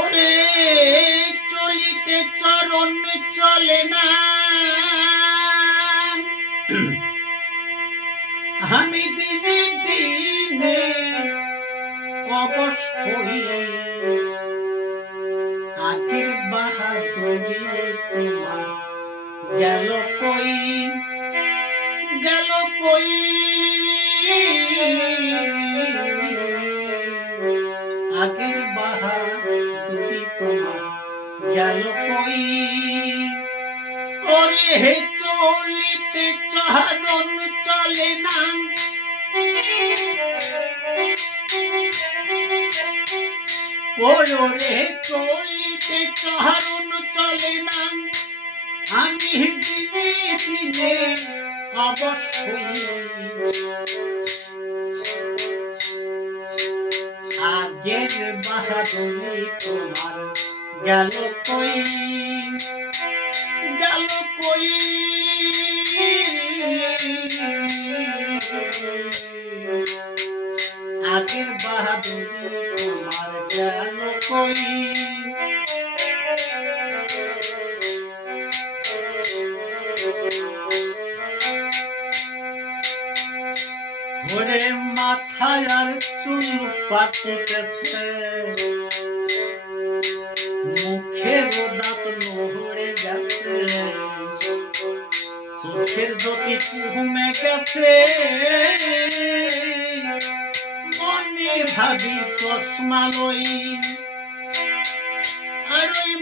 ওরে চলিতে চরণ চলে না, আমি দিনে দিনে অবশ্যই আগের বাহাদুরি তোমার গেল কই, গেল কই। আগের বাহাদুরি তোমার গেল কই। ওরে হে চলিতে চরণ চলে না, ওরে চলিতে চরণ চলে না, আমি দিনে দিনে অবশ্যই আগের বাহাদুরি তোমার গেল কই, গেল কই। আগের বাহাদুরি তোমার গেল কই। ওরে মাথায় আর চুল পাকিতেছে, মুখের দাঁত নড়ে গেছে, চোখের জ্যোতি কমে গেছে, মনে ভাবি চশমা লই। আর ওই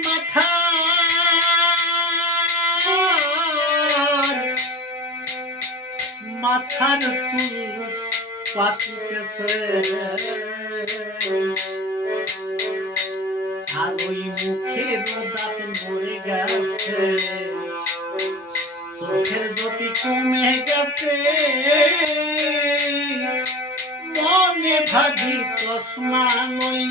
মাথার চুল পাকিতেছে, আর ওই মুখের দাঁত নড়ে গেছে, চোখের জ্যোতি কমে গেছে, মনে ভাবি চশমা লই।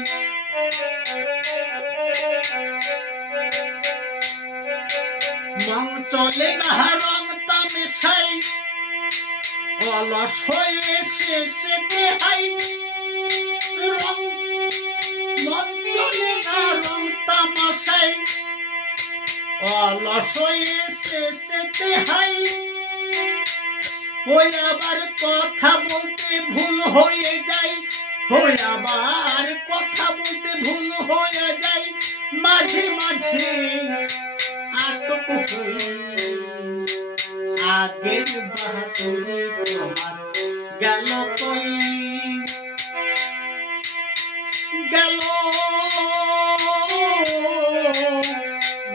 মন চলে না রং তামেশাই, অলস হয়ে শেষে দেহাই রং। মন চলে না রং তামাশাই, অলস হয়ে শেষে দেহাই। ওই আবার কথা বলতে ভুল হয়ে যায়, ওই আবার কথা বলতে ভুল হয়ে যায়, মাঝে মাঝে আটক হই। আগের বাহাদুরি তোমার গেল কই, গেল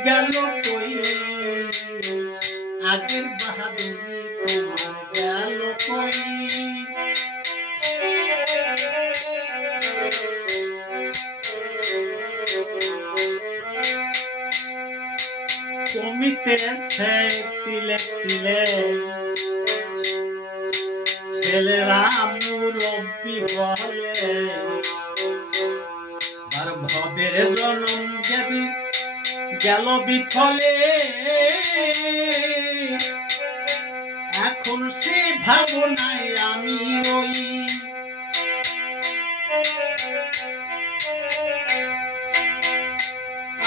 গেল কই। আগের বাহাদুরি তোমার গেল কই। কমিতেছে তিলে তিলে ছেলেরা মুরব্বি বলে, আর ভবের জনম যদি গেল বিফলে, এখন সে ভাবনায় আমি রই।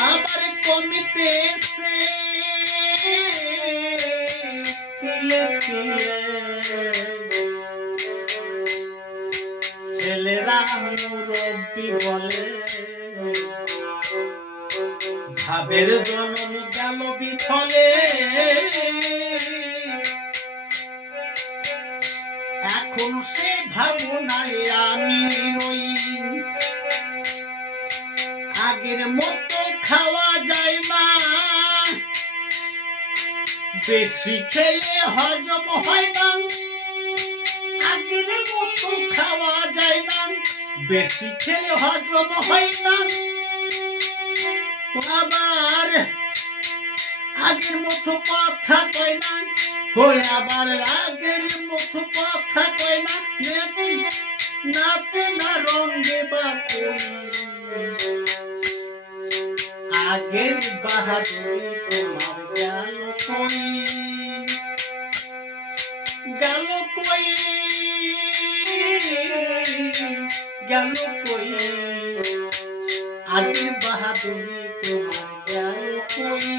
আবার কমিতেছে তিলে তিলে ছেলেরা মুরব্বি বলে, ভাবের জনম গেল বিফলে, এখন সে ভাবনায় আমি রই। আগের মতো খাওয়া যায় না, বেশি খেলে হজম হয় না। আগের মতো খাওয়া যায় না, বেশি খেলে হজম হয় না। আবার আগের মতো কথা কয় না, হয়ে আবার আগের মতো কথা কয় না। নাচে না রঙে বা কই, আগের বাহাদুরি তোমার গেল কই, গেল কই, গেল কই। আগের বাহাদুরি বাহাদুরি তোমার গেল কই।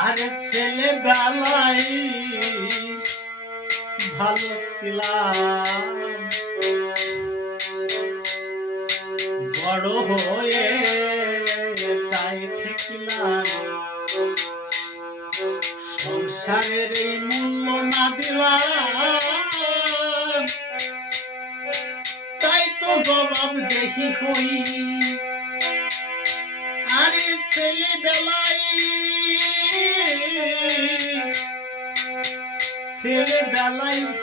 আর ছেলেবেলায় ভালো ছিলাম, বড় হয়ে তাই ঠেকিলাম, সংসারের এই মূল্য না দিলাম, তাই তো জবাব দেখি হই। আরে ছেলেবেলায়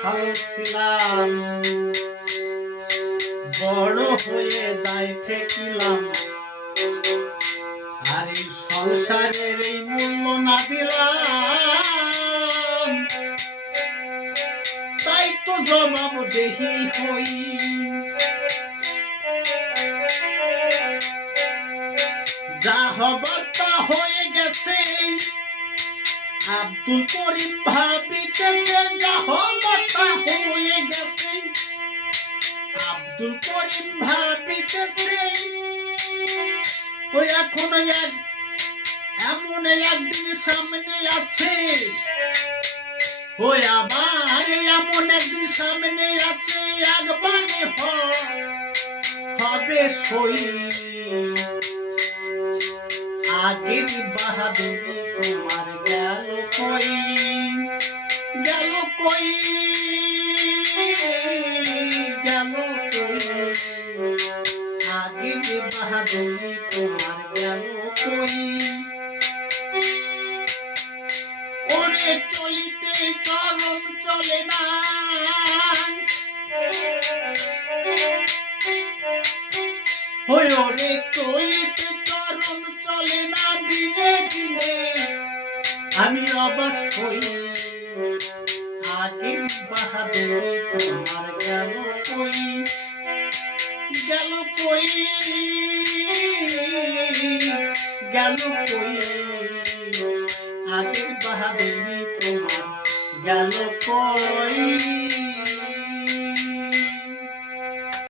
ভালো ছিলাম, বড় হয়ে দায় ঠেকিলাম, আর এই সংসারের এই মূল্য না দিলাম, তাই তো জবাব দেখি হই। যা হবার তা হয়ে গেছে, আব্দুল করিম ভাবিতেছে, যা হবার তা হয়ে গেছে, আব্দুল করিম ভাবিতেছে, ওই এখনো এমন একদিন সামনে আছে, ওই আবার এমন একদিন সামনে আছে, একবারে হবে সই। আগের বাহাদুরি তোমার গেল কই, গেল কই, গেল কই। আগের বাহাদুরি তোমার গেল কই। ওরে চলিতে চরণ চলে না, ওরে চলিতে চরণ চলে না, দিনে দিনে আমি অবশ্যই। আগের বাহাদুরি তোমার গেল কই, গেল কই, গেল কই। আগের বাহাদুরি তোমার গেল কই।